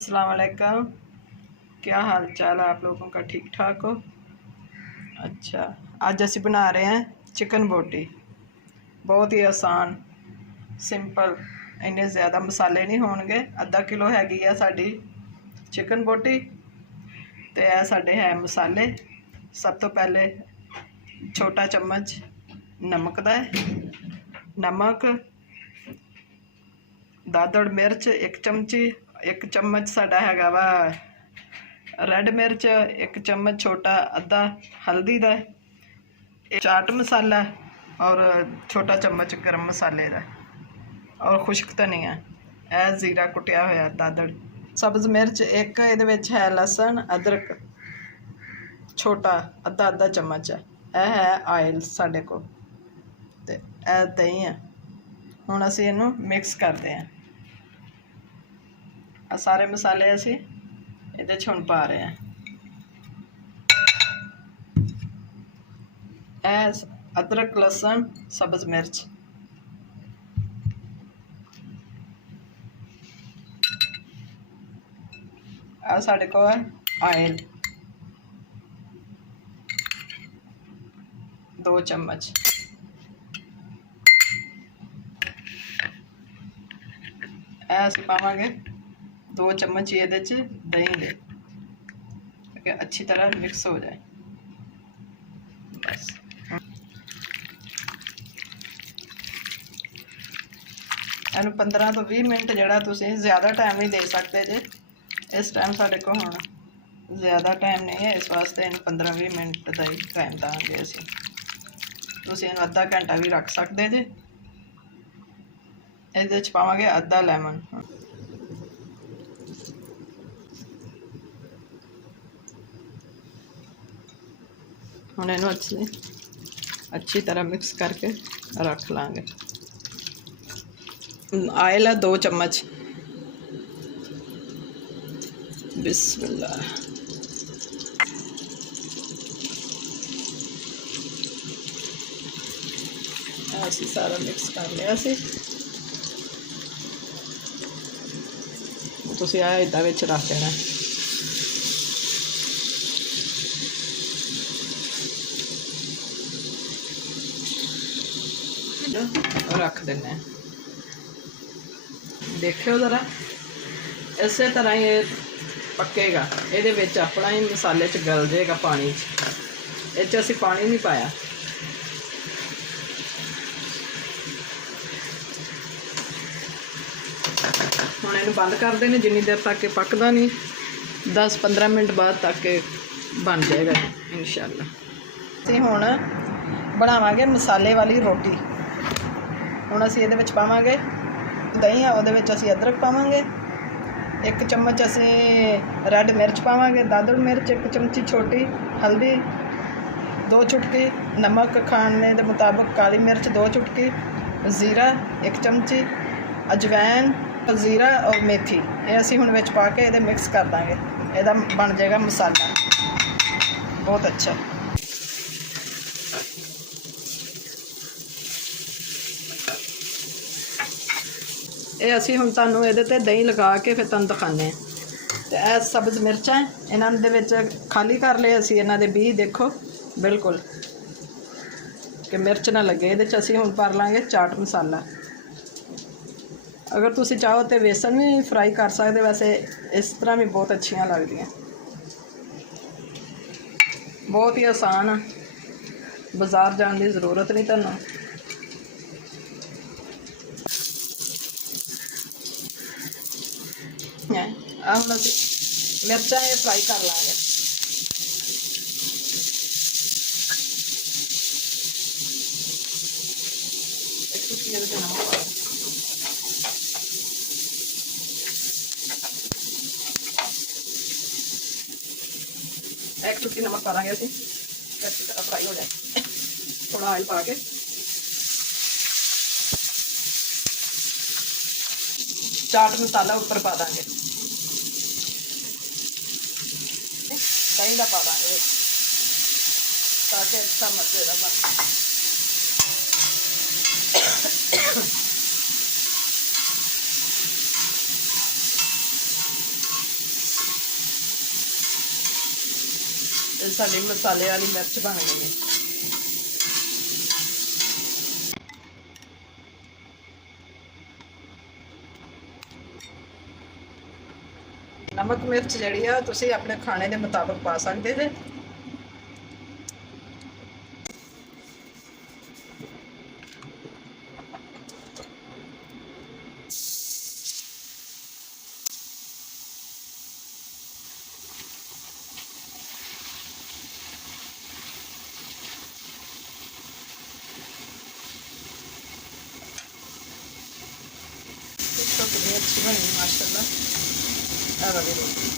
अस्सलाम वालेकुम। क्या हाल चाल है आप लोगों का? ठीक ठाक हो? अच्छा, आज असी बना रहे हैं चिकन बोटी। बहुत ही आसान सिंपल, इन्ने ज़्यादा मसाले नहीं होणगे। आधा किलो हैगी है साड़ी चिकन बोटी। तो यह साढ़े है मसाले। सब तो पहले छोटा चम्मच नमक का है, नमक, दादड़ मिर्च एक चमची, एक चम्मच साडा हैगा वा रेड मिर्च, एक चम्मच छोटा अद्धा हल्दी का, चाट मसाला और छोटा चम्मच गर्म मसाले का और खुश्क धनिया, यह जीरा कुटिया होया, दादड़, सब्ज़ मिर्च एक, ये है लसन अदरक छोटा अद्धा अद्धा चम्मच है। यह है आयल साढ़े को, तो यह दही है। हुण असीं इहनूं मिक्स करते हैं। सारे मसाले असीं इहदे च हुण पा रहे हैं। अदरक लसन सब्ज़ मिर्च, साढ़े को है आयल 2 चम्मच, असीं पावांगे 2 चम्मच ये दही दे, ताकि अच्छी तरह मिक्स हो जाए। बस इनू 15 तो 20 मिनट जरा तुसीं ज़्यादा टाइम नहीं दे सकते जे। इस टाइम साढ़े को हुण ज़्यादा टाइम नहीं है, इस वास्ते इन 15-20 मिनट का ही टाइम देंगे असीं। तुसीं इनू अद्धा घंटा भी रख सकते जे। इहदे च पावांगे अद्धा लैमन। हुण इनू अच्छी तरह मिक्स करके रख लांगे। आयल है 2 चम्मच, बिस्मिल्लाह। ऐसे सारा मिक्स कर लिया सी। तुसीं आ इदां विच रख देना, रख देने। देखियो ज़रा, इस तरह ही ये पकेगा। ये अपना ही मसाले च गल जाएगा पानी च। असीं पानी नहीं पाया। हुण इहनूं बंद कर देने जिन्नी देर तक पकदा नहीं। 10-15 मिनट बाद तक बन जाएगा इंशाअल्लाह। असीं हुण बनावांगे मसाले वाली रोटी। हुण असीं इहदे विच पावांगे दही, उहदे विच असीं अदरक पावांगे, 1 चम्मच असीं रेड मिर्च पावांगे, दादड़ मिर्च 1 चमची छोटी, हल्दी 2 चुटकी, नमक खाने के मुताबिक, काली मिर्च 2 चुटकी, जीरा 1 चमची, अजवैन, जीरा और मेथी। ये असीं हुण विच पा के इहदे मिक्स कर देंगे। इहदा बन जाएगा मसाला बहुत अच्छा। ये असीं हुण तुहानूं इहदे ते दही लगा के फिर तुहानूं दिखाने। तो यह सब्ज़ मिर्चां इन्हां दे विच खाली कर लए असीं, इन्हां दे बीज देखो बिल्कुल कि मिर्च ना लगे। इहदे च असीं हुण भर लांगे चाट मसाला। अगर तुसीं चाहो तो बेसन भी फ्राई कर सकते, वैसे इस तरह भी बहुत अच्छियां लगदियां। बहुत ही आसान आ, बाज़ार जाने की ज़रूरत नहीं तुहानूं। हम मिर्चा ये फ्राई कर लाँगे। एक चुटकी नमक पा, एक चुटकी नमक पा देंगे असीं, अच्छी तरह फ्राई हो जाए। थोड़ा ऑयल पा के चाट मसाला ऊपर पा देंगे, दही का पा देंगे ताकि अच्छा मज़ेदार बन। साडी मसाले वाली मिर्च बन गई है। नमक मिर्च जी तुसी अपने खाने के मुताबिक पा सकते जे। कितनी अच्छी बनी माशाल्लाह। ये वाली रोटी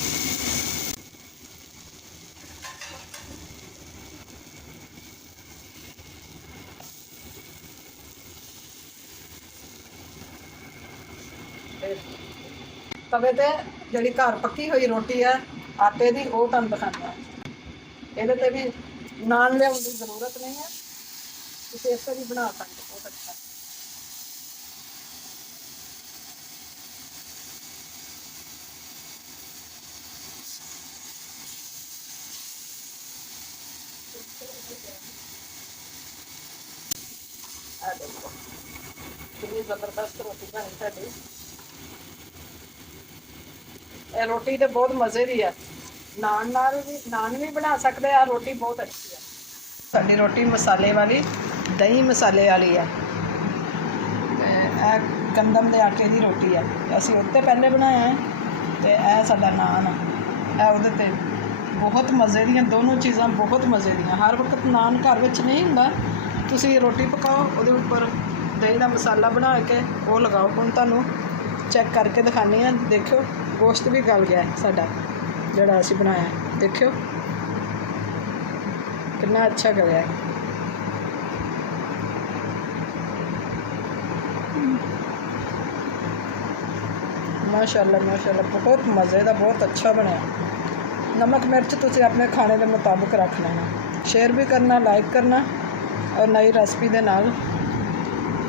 तवे ते जी घर पक्की हुई रोटी है आटे की वो तुम दिखाना। ये भी नान लिया की जरूरत नहीं है, तुम इस भी बना सकते बहुत अच्छा। देखो कितनी जबरदस्त रोटी बनी साडी। ये रोटी तो बहुत मज़े की है, नान भी बना सकते हैं। रोटी बहुत अच्छी है। साडी रोटी मसाले वाली दही मसाले वाली है। गंदम के आटे की रोटी है, असी उत्ते पहले बनाया है। तो यह साडा नान है, उहदे बहुत मज़े दी दोनों चीज़ां बहुत मज़े दी। हर वक्त नान घर विच नहीं हुंदा, तुसी रोटी पकाओ उहदे उपर दही का मसाला बना के वो लगाओ। हुण तुहानूं चैक करके दिखाने हैं। देखो गोश्त भी गल गया साडा जिहड़ा असीं बनाया, देखियो कितना अच्छा गलिया। माशाल्लाह माशाल्लाह बहुत मज़े का बहुत अच्छा बनया। नमक मिर्च तुसीं अपने खाने के मुताबिक रख लेना, शेयर भी करना, लाइक करना और नई रेसिपी के नाल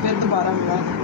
फिर दोबारा मिलांगे।